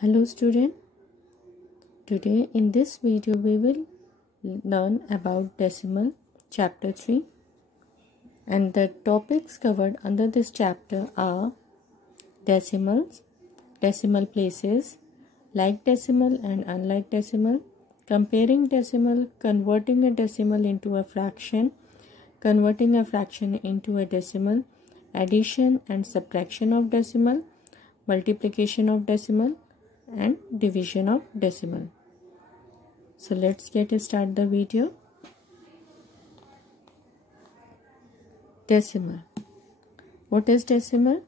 Hello student, today in this video we will learn about decimal chapter 3 and the topics covered under this chapter are decimals, decimal places, like decimal and unlike decimal, comparing decimal, converting a decimal into a fraction, converting a fraction into a decimal, addition and subtraction of decimal, multiplication of decimal and division of decimal. So let's start the video. Decimal. What is decimal?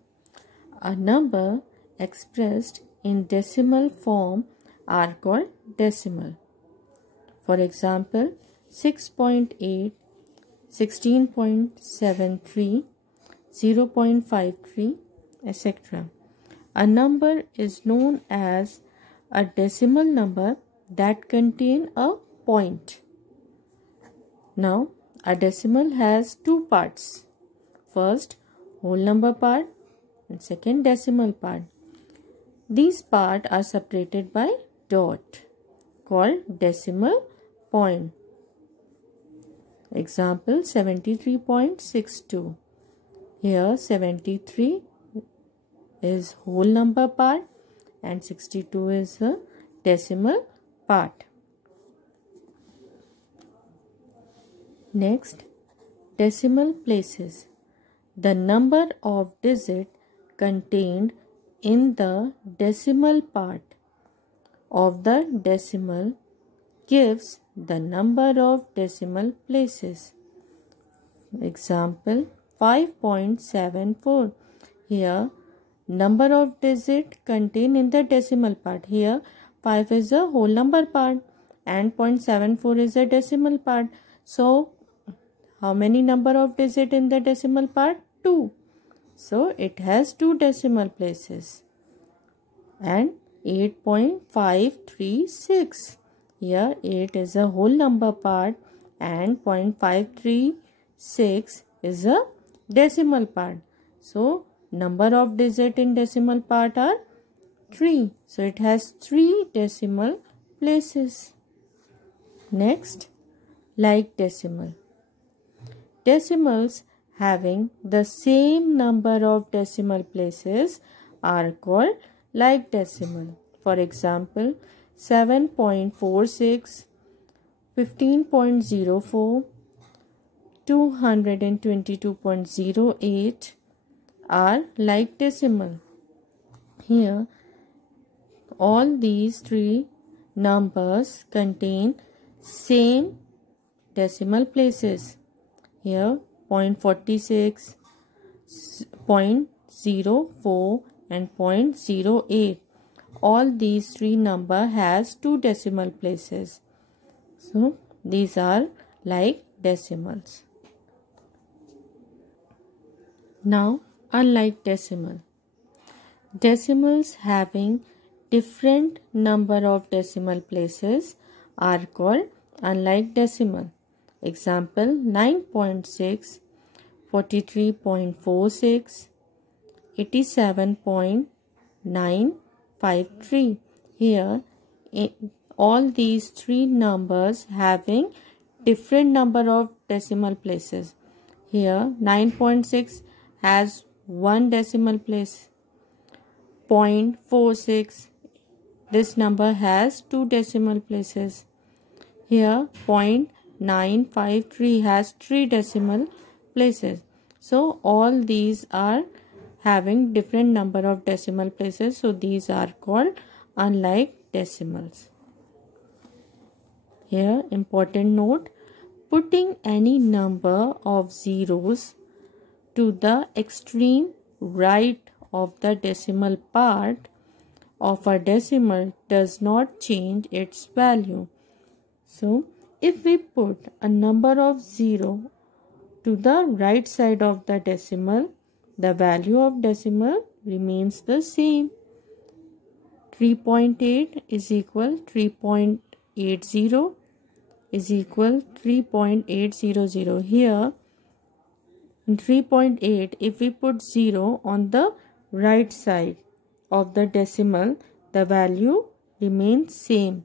A number expressed in decimal form are called decimal. For example, 6.8, 16.73, 0.53, etc. A number is known as a decimal number that contain a point. Now, a decimal has two parts. First, whole number part and second, decimal part. These parts are separated by dot called decimal point. Example 73.62. Here 73 is whole number part and 62 is the decimal part. Next, decimal places. The number of digits contained in the decimal part of the decimal gives the number of decimal places. Example 5.74. Here number of digits contained in the decimal part. Here 5 is a whole number part and 0.74 is a decimal part. So how many number of digits in the decimal part? 2. So it has two decimal places. And 8.536. Here 8 is a whole number part and 0.536 is a decimal part. So number of digits in decimal part are 3. So it has 3 decimal places. Next, like decimal. Decimals having the same number of decimal places are called like decimal. For example, 7.46, 15.04, 222.08 are like decimal. Here all these three numbers contain same decimal places. Here 0.46, 0.04 and 0.08. All these three numbers has two decimal places. So these are like decimals. Now unlike decimal. Decimals having different number of decimal places are called unlike decimal. Example 9.6, 43.46, 87.953. Here all these three numbers having different number of decimal places. Here 9.6 has one decimal place. 0.46, this number has two decimal places. Here 0.953 has three decimal places. So all these are having different number of decimal places. So these are called unlike decimals. Here important note, putting any number of zeros to the extreme right of the decimal part of a decimal does not change its value. So if we put a number of 0 to the right side of the decimal, the value of decimal remains the same. 3.8 is equal 3.80 is equal 3.800. Here in 3.8, if we put 0 on the right side of the decimal, the value remains same.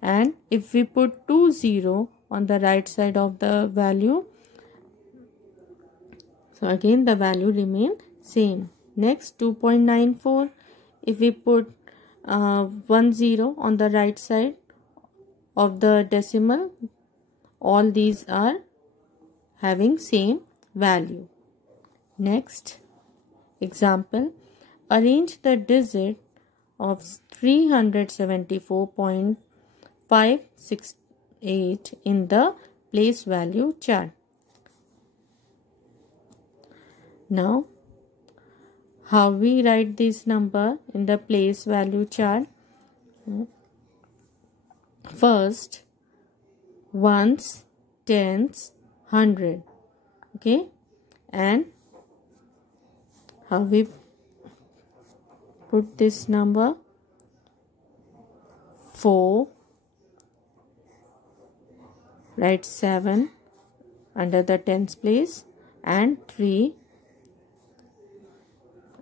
And if we put 20 on the right side of the value, so again the value remain same. Next 2.94, if we put 10 on the right side of the decimal, all these are having same value. Next example, arrange the digit of 374.568 in the place value chart. Now, how we write this number in the place value chart? First, ones, tens, 100. Okay, and how we put this number? 4, write 7 under the tens place and 3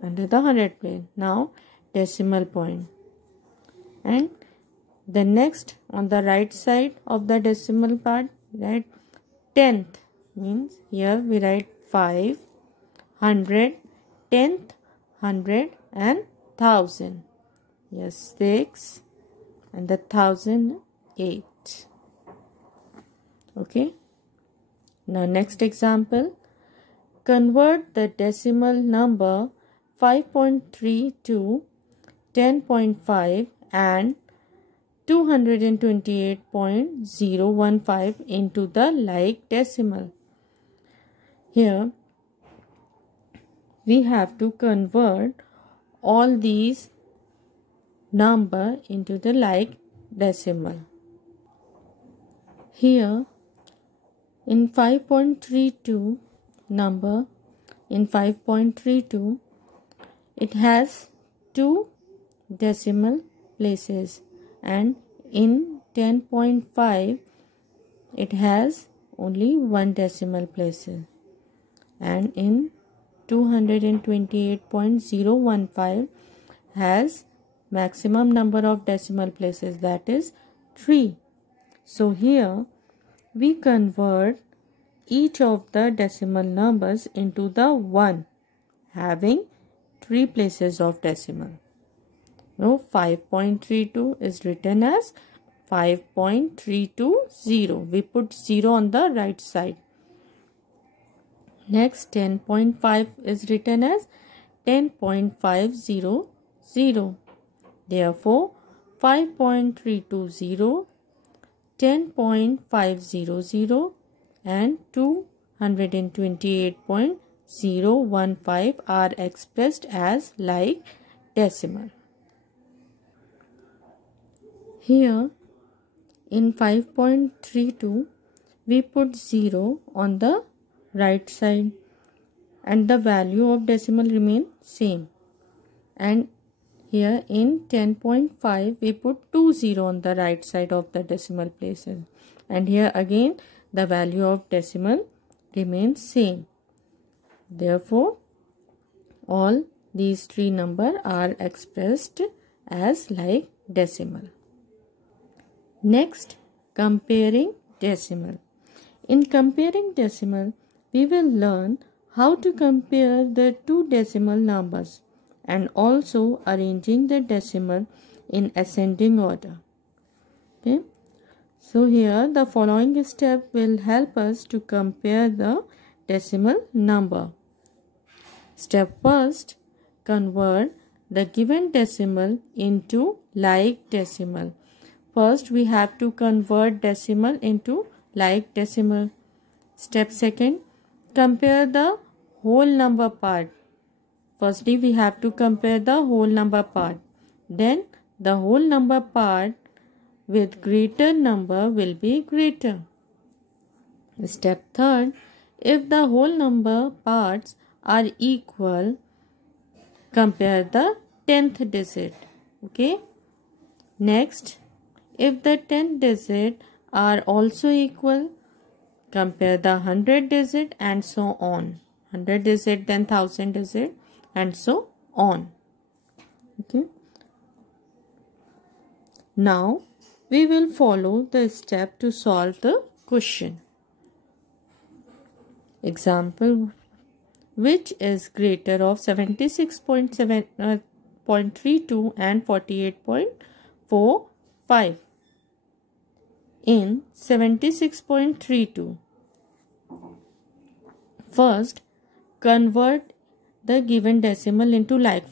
under the 100 place. Now decimal point. And the next on the right side of the decimal part, write 10th, means here we write 5, 100, 10th, 100 and 1000. Yes, 6 and the 1008. Okay. Now next example, convert the decimal number 5.3 to 10.5 and 228.015 into the like decimal. Here we have to convert all these number into the like decimal. Here in 5.32 number, in 5.32 it has 2 decimal places, and in 10.5 it has only 1 decimal place, and in 228.015 has maximum number of decimal places, that is 3. So here we convert each of the decimal numbers into the 1 having 3 places of decimal. Now 5.32 is written as 5.320. We put 0 on the right side. Next 10.5 is written as 10.500. Therefore 5.320, 10.500 and 228.015 are expressed as like decimal. Here in 5.32 we put 0 on the right side and the value of decimal remain same. And here in 10.5 we put 20 on the right side of the decimal places, and here again the value of decimal remains same. Therefore all these 3 numbers are expressed as like decimal. Next, comparing decimal. In comparing decimal, we will learn how to compare the 2 decimal numbers and also arranging the decimal in ascending order. Okay. So here the following step will help us to compare the decimal number. Step first, convert the given decimal into like decimal. First we have to convert decimal into like decimal. Step second, compare the whole number part. Firstly we have to compare the whole number part. Then the whole number part with greater number will be greater. Step third, if the whole number parts are equal, compare the 10th digit. Okay. Next, if the 10th digit are also equal, compare the 100 digit and so on. 100 digit, then 1000 digit and so on. Okay. Now we will follow the step to solve the question. Example: which is greater of 76.32 and 48.45? In 76.32, first convert the given decimal into like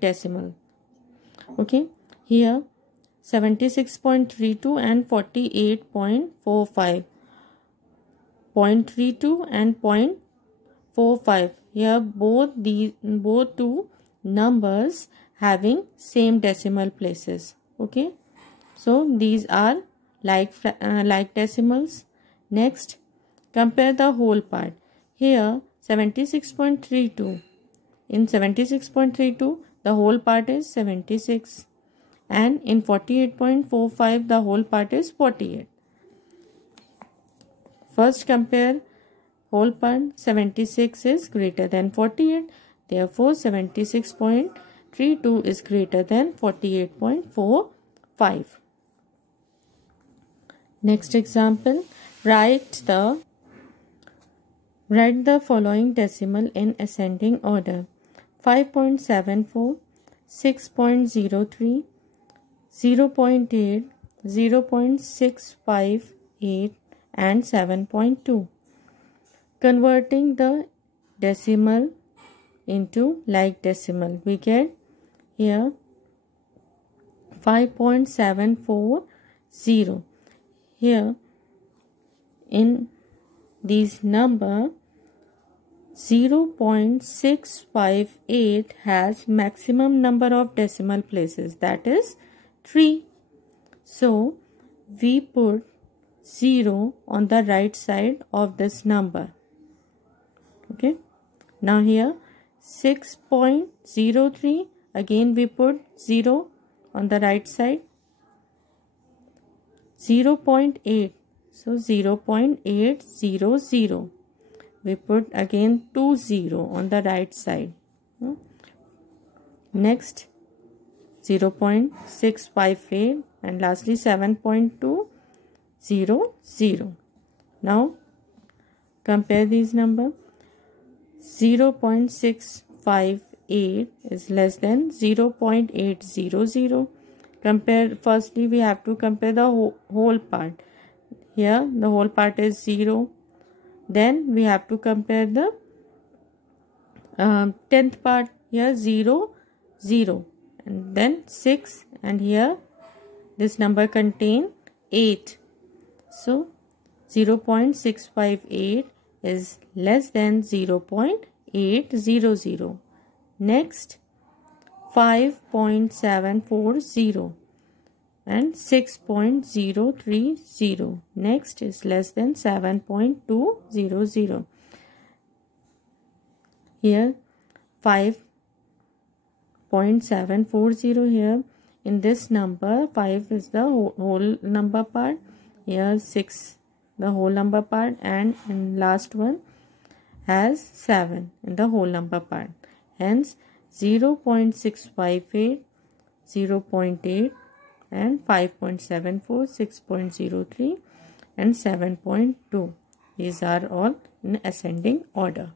decimal. Okay, here 76.32 and 48.45. 0.32 and 0.45. Here both two numbers having same decimal places. Okay, so these are like decimals. Next, compare the whole part. Here 76.32. In 76.32, the whole part is 76, and in 48.45, the whole part is 48. First compare whole part. 76 is greater than 48. Therefore, 76.32 is greater than 48.45. Next example. Write the following decimal in ascending order: 5.74, 6.03, 0.8, 0.658 and 7.2. Converting the decimal into like decimal, we get here 5.740. Here in these number, 0.658 has maximum number of decimal places, that is 3. So we put 0 on the right side of this number. Okay, now here 6.03, again we put 0 on the right side. 0.8, so 0.800, we put again 20 on the right side. Next 0.658 and lastly 7.200. Now compare these numbers. 0.658 is less than 0.800. Compare, firstly we have to compare the whole part. Here the whole part is 0. Then we have to compare the 10th part. Here 0, 0, and then 6, and here this number contain 8. So 0.658 is less than 0.800. Next 5.740 and 6.030. Next is less than 7.200. Here 5.740. Here in this number 5 is the whole number part. Here 6 the whole number part, and in last one has 7 in the whole number part. Hence 0.658, 0.8 and 5.74, 6.03 and 7.2. These are all in ascending order.